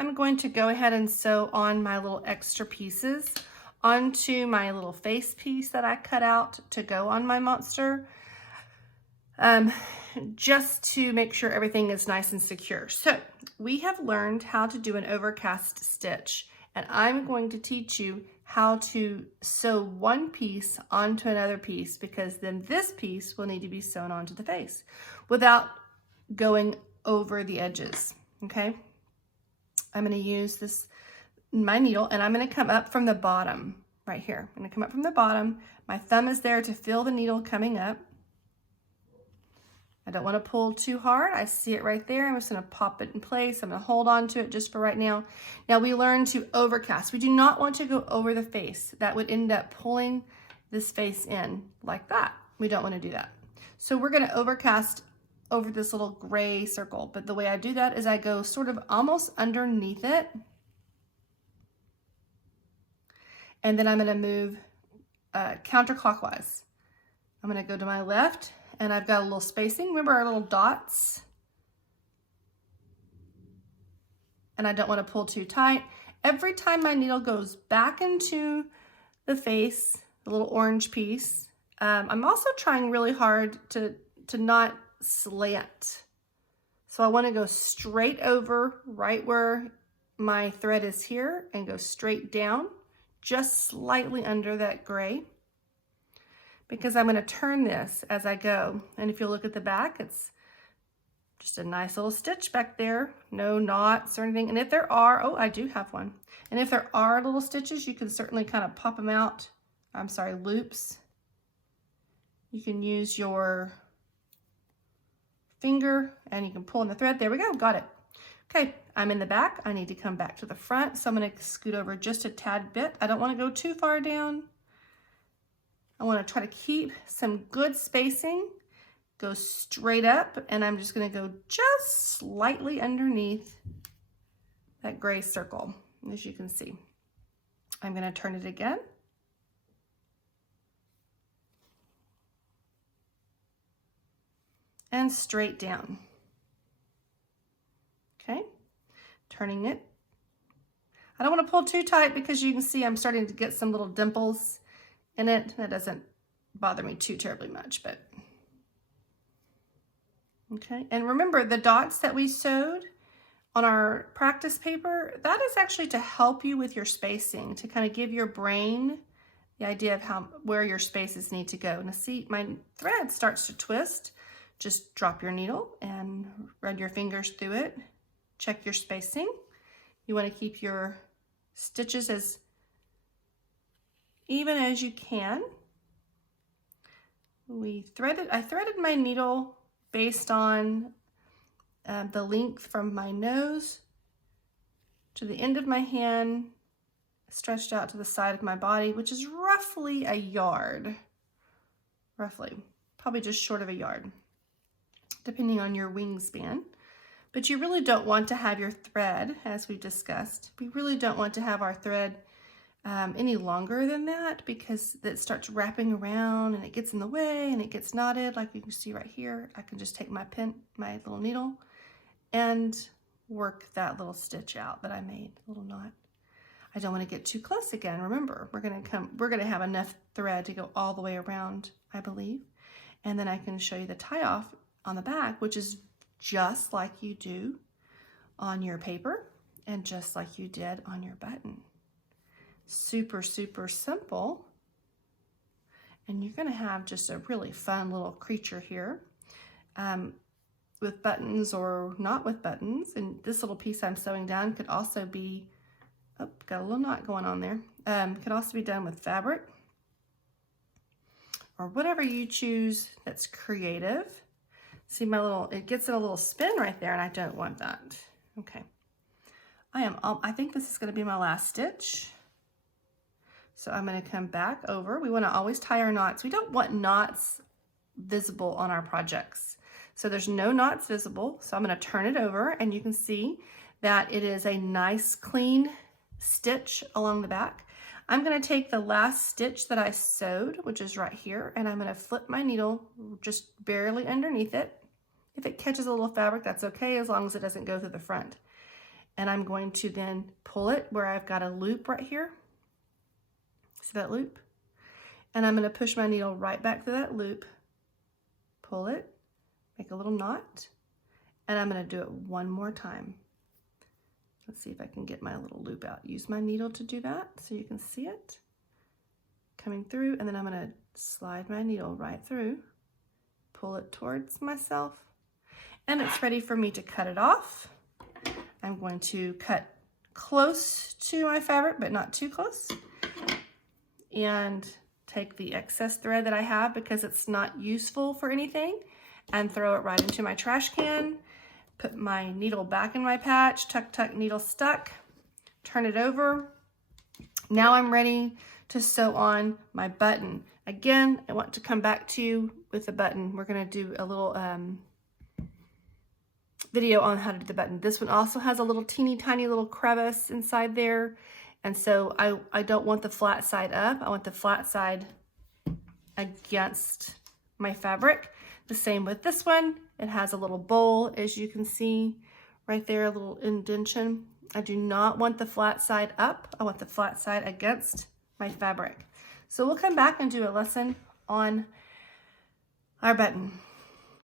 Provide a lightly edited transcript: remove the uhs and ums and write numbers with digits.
I'm going to go ahead and sew on my little extra pieces onto my little face piece that I cut out to go on my monster, just to make sure everything is nice and secure. So we have learned how to do an overcast stitch, and I'm going to teach you how to sew one piece onto another piece, because then this piece will need to be sewn onto the face without going over the edges. Okay, I'm going to use my needle, and I'm going to come up from the bottom right here. I'm going to come up from the bottom. My thumb is there to feel the needle coming up. I don't want to pull too hard. I see it right there. I'm just going to pop it in place. I'm going to hold on to it just for right now. Now we learn to overcast. We do not want to go over the face. That would end up pulling this face in like that. We don't want to do that. So we're going to overcast over this little gray circle. But the way I do that is I go sort of almost underneath it. And then I'm going to move counterclockwise. I'm going to go to my left, and I've got a little spacing. Remember our little dots? And I don't want to pull too tight. Every time my needle goes back into the face, the little orange piece, I'm also trying really hard to not slant. So I want to go straight over right where my thread is here and go straight down, just slightly under that gray, because I'm going to turn this as I go. And if you look at the back, it's just a nice little stitch back there, no knots or anything. And if there are, oh, I do have one. And if there are little stitches, you can certainly kind of pop them out. I'm sorry, loops. You can use your finger and you can pull in the thread. There we go, got it. Okay, I'm in the back. I need to come back to the front. So I'm going to scoot over just a tad bit. I don't want to go too far down. I want to try to keep some good spacing. Go straight up, and I'm just going to go just slightly underneath that gray circle, as you can see. I'm going to turn it again. And straight down. Okay, turning it. I don't want to pull too tight because you can see I'm starting to get some little dimples in it. That doesn't bother me too terribly much, but okay. And remember, the dots that we sewed on our practice paper, that is actually to help you with your spacing, to kind of give your brain the idea of where your spaces need to go. Now see, my thread starts to twist. Just drop your needle and run your fingers through it. Check your spacing. You want to keep your stitches as even as you can. I threaded my needle based on the length from my nose to the end of my hand, stretched out to the side of my body, which is roughly a yard. Roughly, probably just short of a yard, depending on your wingspan. But you really don't want to have your thread, as we've discussed, we really don't want to have our thread any longer than that, because it starts wrapping around and it gets in the way and it gets knotted, like you can see right here. I can just take my little needle and work that little stitch out that I made, a little knot. I don't want to get too close again. Remember, we're gonna have enough thread to go all the way around, I believe. And then I can show you the tie off on the back, which is just like you do on your paper and just like you did on your button. Super, super simple. And you're gonna have just a really fun little creature here, with buttons or not with buttons. And this little piece I'm sewing down could also be, oh, got a little knot going on there. Could also be done with fabric or whatever you choose that's creative. See it gets in a little spin right there, and I don't want that. Okay. I think this is gonna be my last stitch. So I'm gonna come back over. We wanna always tie our knots. We don't want knots visible on our projects. So there's no knots visible. So I'm gonna turn it over, and you can see that it is a nice clean stitch along the back. I'm gonna take the last stitch that I sewed, which is right here, and I'm gonna flip my needle just barely underneath it. If it catches a little fabric, that's okay, as long as it doesn't go through the front. and I'm going to then pull it where I've got a loop right here. See that loop? And I'm going to push my needle right back through that loop, pull it, make a little knot, and I'm going to do it one more time. Let's see if I can get my little loop out. Use my needle to do that so you can see it coming through, and then I'm going to slide my needle right through, pull it towards myself, and it's ready for me to cut it off. I'm going to cut close to my fabric, but not too close, and take the excess thread that I have because it's not useful for anything, and throw it right into my trash can. Put my needle back in my patch, tuck, tuck, needle stuck, turn it over. Now I'm ready to sew on my button. Again, I want to come back to you with the button. We're gonna do a little video on how to do the button. This one also has a little teeny tiny little crevice inside there. And so I don't want the flat side up. I want the flat side against my fabric. The same with this one. It has a little bowl, as you can see right there, a little indentation. I do not want the flat side up. I want the flat side against my fabric. So we'll come back and do a lesson on our button.